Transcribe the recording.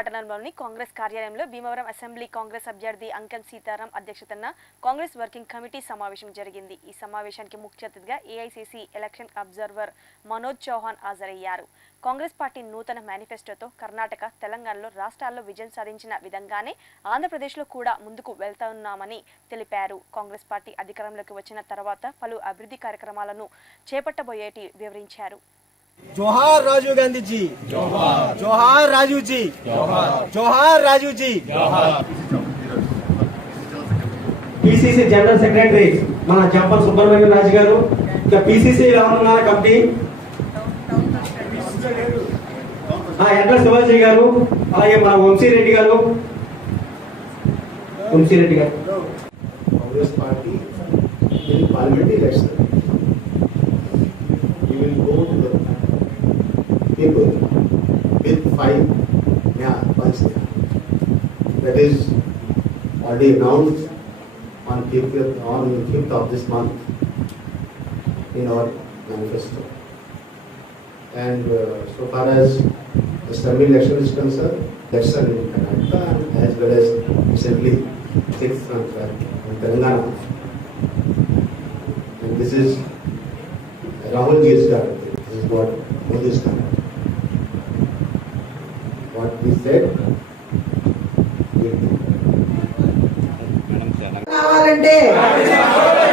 పట్టణంలోని కాంగ్రెస్ కార్యాలయంలో భీమవరం అసెంబ్లీ కాంగ్రెస్ అభ్యర్థి అంకన్ సీతారాం అధ్యక్షతన కాంగ్రెస్ వర్కింగ్ కమిటీ సమావేశం జరిగింది. ఈ సమావేశానికి ముఖ్య అతిథిగా AICC election observer Manoj Chauhan హాజరయ్యారు. కాంగ్రెస్ పార్టీ నూతన మేనిఫెస్టోతో కర్ణాటక తెలంగాణలో రాష్ట్రాల్లో విజయం సాధించిన విధంగానే ఆంధ్రప్రదేశ్లో కూడా ముందుకు వెళ్తున్నామని తెలిపారు. కాంగ్రెస్ పార్టీ అధికారంలోకి వచ్చిన తర్వాత పలు అభివృద్ధి కార్యక్రమాలను చేపట్టబోయేటి వివరించారు. जोहार राजीव गांधी जी जोहार राजीव जी जोहार Rajiv ji PCC general secretary మన జంపల్ సుబ్రహ్మణ్యం రాజు గారు ఇంకా పిసిసి వ్యవహారాల కమిటీ ఆ, ఎడ్ల శివాజీ గారు అలాగే మన వంశీరెడ్డి గారు వంశీరెడ్డి గారు Congress party in parliamentary people with five yeah, punch there. That is already announced on fifth, on fifth of this month in our manifesto. And uh, so far as the assembly election is concerned, election in Karnataka as well as recently sixth from in Telangana. And this is Rahul ji is done. This is what Modi is done. What we said. కావాలంటే